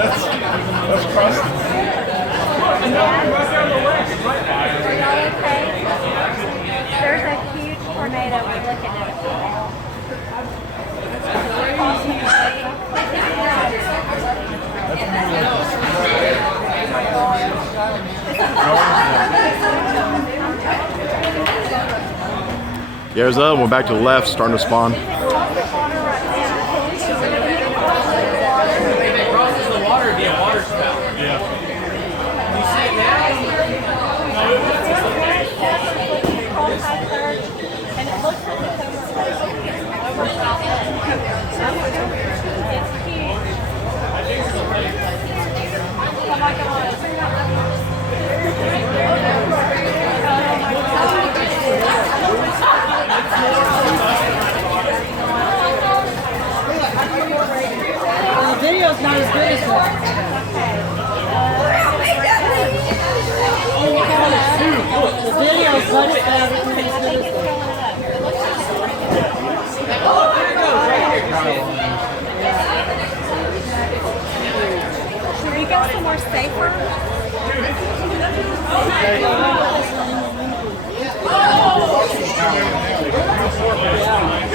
That's crusty. Are y'all okay? There's a huge tornado. We're looking at it now. Yeah, there's another one back to the left, starting to spawn. The video's not as good as that. The video's much better than as good as that. Should we go somewhere safer?